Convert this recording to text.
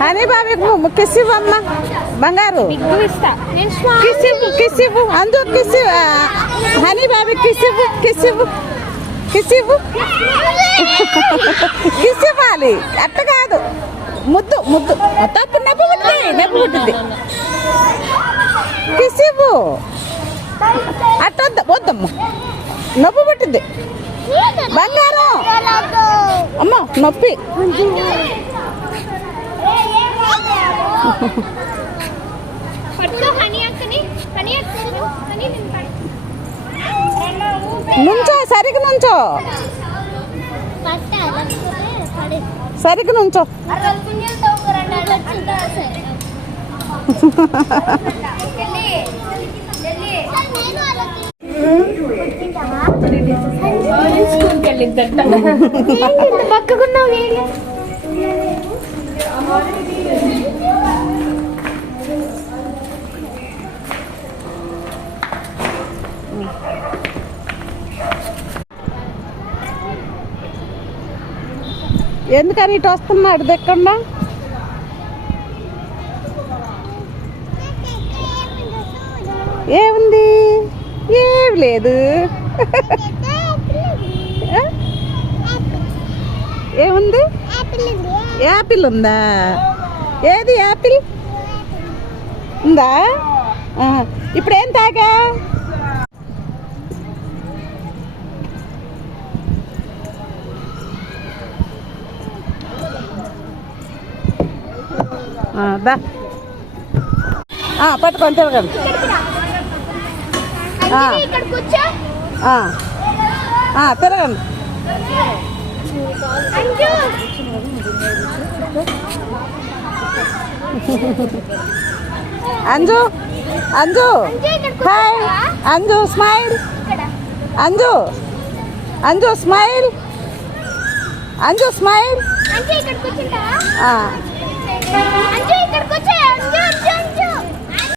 Honey బాబీకి kiss ఇవ్వమ్మ బంగారు, kiss ఇవ్వు అందు కిస్. హనీ బాబీ కిస్ ఇవ్వు, కిస్ ఇవ్వు, కిస్ ఇవ్వు, కిస్ ఇవ్వాలి. అట్ట కాదు, ముద్దు ముద్దు. తప్పు నొప్పి పుట్టింది, నొప్పి పుట్టింది. కిస్ ఇవ్వు. అట్ట వద్దమ్మ, నొప్పి పుట్టింది బంగారం. అమ్మ నొప్పి. నుంచో, సరిగ్గా నుంచో, సరిగ్గా నుంచో. పక్కకున్నావు. ఎందుకని ఇటు వస్తున్నాడు దెక్కకుండా? ఏముంది? ఏమి లేదు. ఏముంది? యాపిల్ ఉందా? ఏది యాపిల్ ఉందా? ఇప్పుడు ఏం తాగా? పట్టుకొని తిరగండి. తిరగండి. Anju, Anju hi. Anju smile. Anju, Anju smile. Anju smile. ఇక్కడికి వచ్చా.